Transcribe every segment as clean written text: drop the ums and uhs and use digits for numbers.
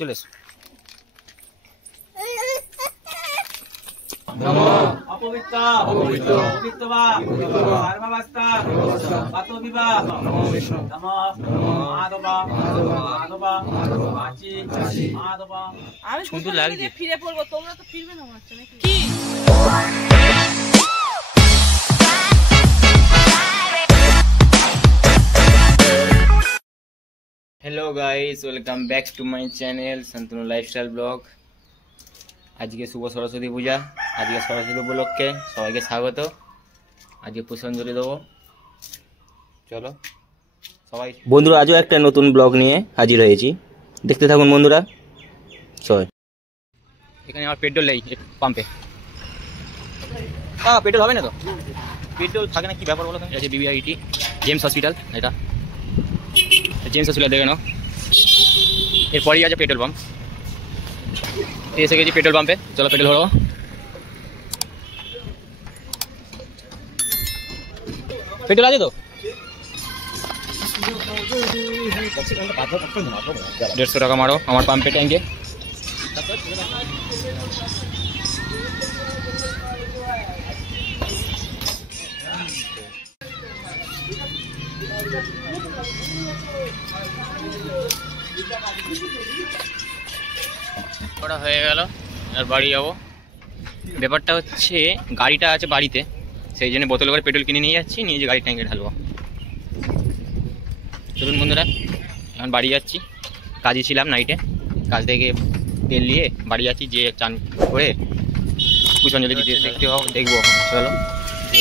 চলে এসো। সুন্দর লাগছে। ফিরে পড়বো, তোমরা তো ফিরবে না মনে হচ্ছে নাকি? Hello guys, welcome back to my channel Shantanu lifestyle blog. आज के शुभ सरस्वती पूजा, आज के सरस्वती उपलक्षे सबाइके स्वागत। आज के पुष्पांजलि देव। चलो সবাই বন্ধুরা, আজও একটা নতুন ব্লগ নিয়ে হাজির হয়েছি, দেখতে থাকুন বন্ধুরা। চল, এখানে আমার পেট্রোল নেই পাম্পে। পেট্রোল হবে না তো? পেট্রোল থাকে না, কি ব্যাপার বলো তুমি? এটা বিবিআইটি জেমস হসপিটাল, এটা জেমস হসপিটাল দেখে নাও। এরপরেই আছে পেট্রোল পাম্প। এসে গেছি পেট্রোল পাম্পে, চলো পেট্রোল ভরাবো। পেট্রোল আছে তো? 150 টাকা মারো আমার পাম্পে ট্যাঙ্কে। ওটা হয়ে গেল, আর বাড়ি যাবো। ব্যাপারটা হচ্ছে গাড়িটা আছে বাড়িতে, সেই জন্য বোতল করে পেট্রোল কিনে নিয়ে যাচ্ছি, নিয়ে যে গাড়ি ট্যাঙ্কে ঢালবো। চলুন বন্ধুরা, এখন বাড়ি যাচ্ছি। কাজে ছিলাম নাইটে, কাজ থেকে তেল নিয়ে বাড়ি যাচ্ছি, যে চান করে পুষ্পাঞ্জলি দিতে দেখবো। চলো,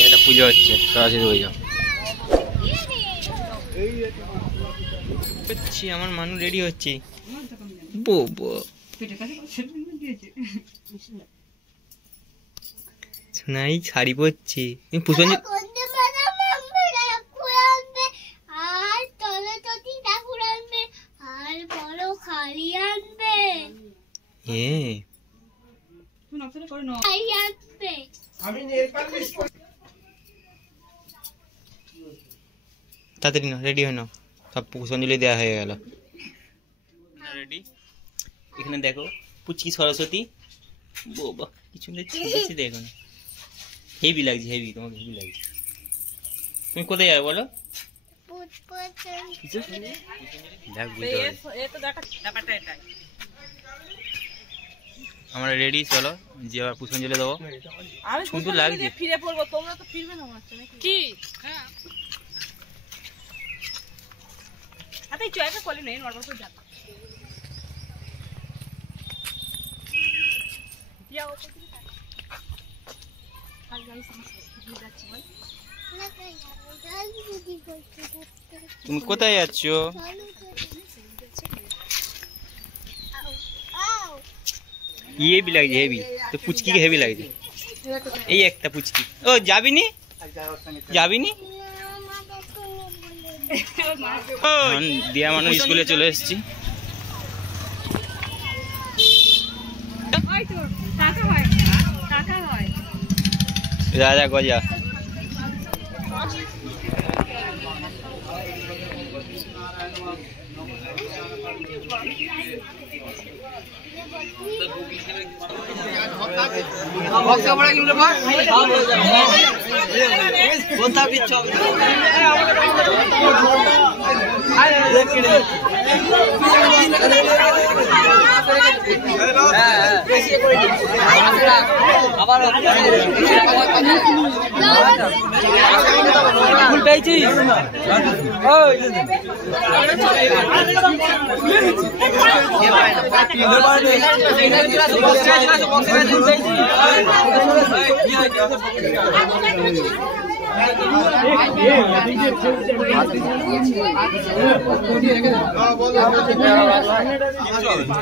একটা পুজো হচ্ছে, সরাসরি হয়ে যাও। আমার মানুষ রেডি হচ্ছে, শোনাই শাড়ি পরছি। পুষ্পাঞ্জলি তাড়াতাড়ি না, রেডি হয় না, সব পুষ্পাঞ্জলি দেওয়া হয়ে গেল। রেডি, এখানে দেখো পুচকি সরস্বতী, বাবা কিছু দেখো না, হেভি লাগছে, হেভি, তোমাকে হেভি লাগছে। তুমি কোথায় যাবে বলো? আমরা রেডি, চলো যে আবার পুষ্পাঞ্জলি দেবো। সুন্দর লাগছে। ফিরে পড়বো, তোমরা তো ফিরবে না মনে হচ্ছে নাকি? হ্যাঁ, আরে চয়েকে কলি নেই, নরমাল তো যা যাও তো তুমি। হাই গাইস, আমি যাচ্ছি ভাই। তুমি কোথায় যাচ্ছ? হেভি লাগছে, হেভি তো পুচকিকে হেভি লাগছে। এই একটা পুচকি, ও যাবিনি? যাবিনি? দিয়া মানুষ স্কুলে চলে এসেছি। রাজা গজা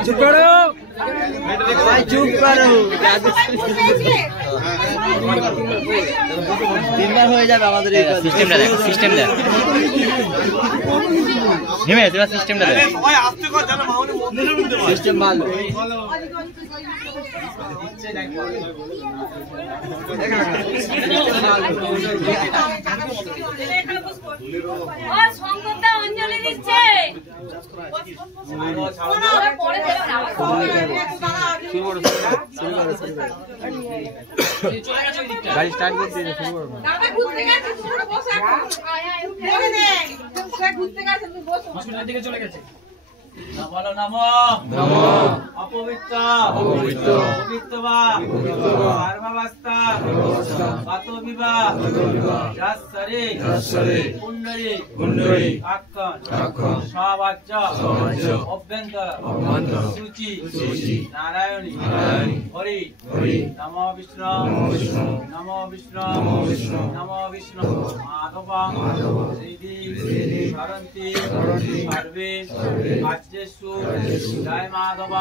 चुप करो, चुप करो, তিনবার হয়ে যাবে আমাদের এই সিস্টেমটা। দেখো সিস্টেমটা, নেমে তোরা সিস্টেমটা দেখ, সবাই আস্তে কর, জানা মাউনি মন্দিরের মধ্যে সিস্টেম ভালো। অঞ্জলি দিচ্ছে গাড়ি স্টার্ট করতে চলে গেছে বলো নমো অপবিত্র পবিত্র বা সর্বাবস্থা গত বিবাহ যশরে কুণ্ডলী আক্ষণ সবাজ্য অভ্যন্তর সূচি নারায়ণী হরি নমো বিষ্ণু নমো বিষ্ণু মাধব হৃদি সরন্তি সর্বে আচ্যেষু জয় মাধব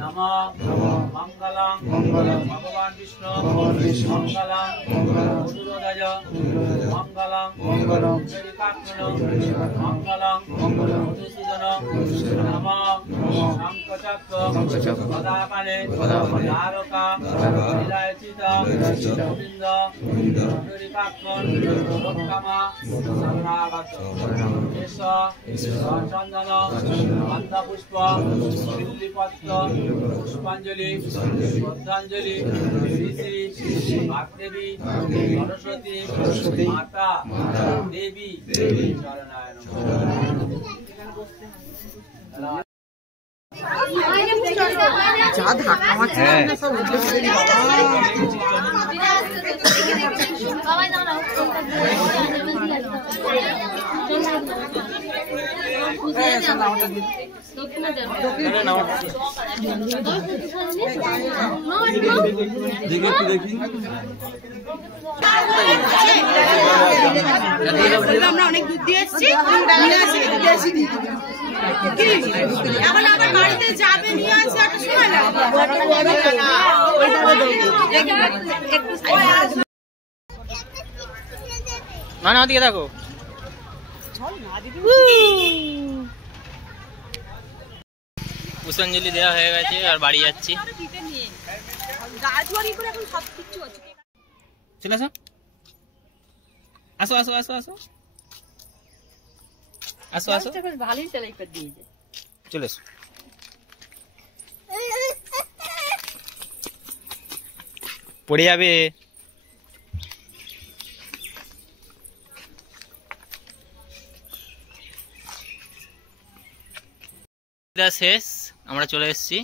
নমঃ মঙ্গলং ভগবান বিষ্ণু মঙ্গলং গুরুদয় মঙ্গলং শ্রীকাক্ষণ মঙ্গলং মধুসূদন নমঃ শঙ্খচক্র গদাপাণে দ্বারকা লীলায়চিত গোবিন্দ শ্রীকাক্ষণ রক্ষমা শরণাগত চন্দন গন্ধপুষ্প বিল্লিপত্র পুষ্পাঞ্জলি শ্রদ্ধাঞ্জলি শ্রী শ্রী বাগদেবী সরস্বতী মাতা দেবী চরণায় নমঃ। যা ধাক্কা মারছে না সব উঠে আমরা অনেক দুধ দিয়ে এসেছি এখন আবার বাড়িতে যাবে নিয়ে আসে একটা সময় না ওদিকে দেখো পুষ্পাঞ্জলি দেওয়া হয়ে গেছে আর বাড়ি যাচ্ছি। চলে আসো আসো আসো আসো আসো আসো আসো ভালোই সেলাই করে দিয়েছে। চলে এসো পড়ে যাবে। শেষ আমরা চলে এসেছি।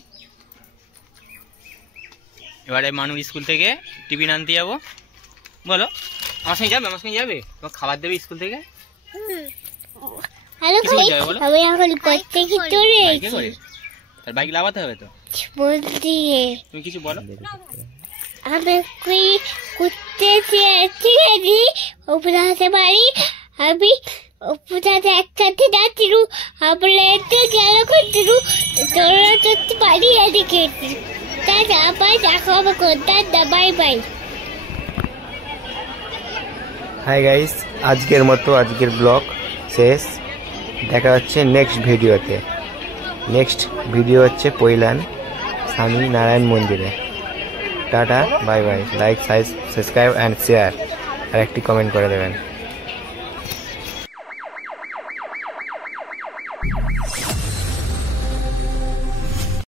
এবারে মানুষ স্কুল থেকে টিফিন আনতে যাবো। বলো আমার সঙ্গে যাবে? আমার সঙ্গে যাবে? তোমার খাবার দেবে স্কুল থেকে? আমি এখন করতে কি চলে এসেছি। তার বাইক লাগাতে হবে তো বলছি। তুমি কিছু বলো। আমি কুত্তে ঠিক আছে উপরে আসতে পারি। আমি উপরে একসাথে যাচ্ছিলু আমরা একটু খেলা করছিলু তোরা করতে পারি এদিকে তাই আবার দেখো আমার কোথায় বাই বাই। হাই গাইস, আজকের মতো আজকের ব্লগ শেষ। দেখা হচ্ছে নেক্সট ভিডিওতে। নেক্সট ভিডিও হচ্ছে পৈলান স্বামী নারায়ণ মন্দিরে। Tata bye bye. Like subscribe and share আর একটি কমেন্ট করে দেবেন।